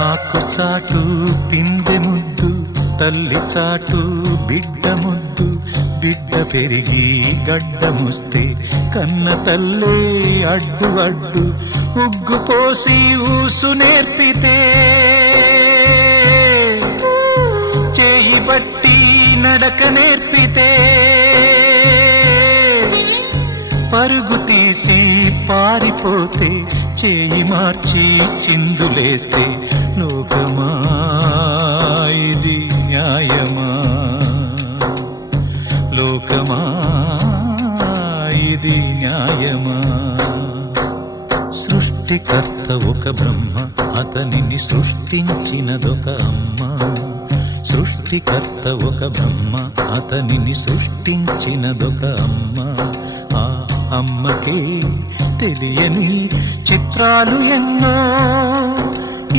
ఆకు చాటు పిందె ముద్దు, తల్లి చాటు బిడ్డ ముద్దు. బిడ్డ పెరిగి గడ్డముస్తే కన్న తల్లే అడ్డు అడ్డు. ఉగ్గు పోసి ఊసు నేర్పితే, చేయి బట్టి నడక నేర్పితే, పరుగు తీసి పారిపోతే, చేయి మార్చి చిందులేస్తే, లోకమా ఇది న్యాయమా? లోకమా ఇది న్యాయమా? సృష్టికర్త ఒక బ్రహ్మ, అతనిని సృష్టించినదొక అమ్మ. సృష్టికర్త ఒక బ్రహ్మ, అతనిని సృష్టించినదొక అమ్మ. ఆ అమ్మకే తెలియని చిత్రాలు ఎన్నో.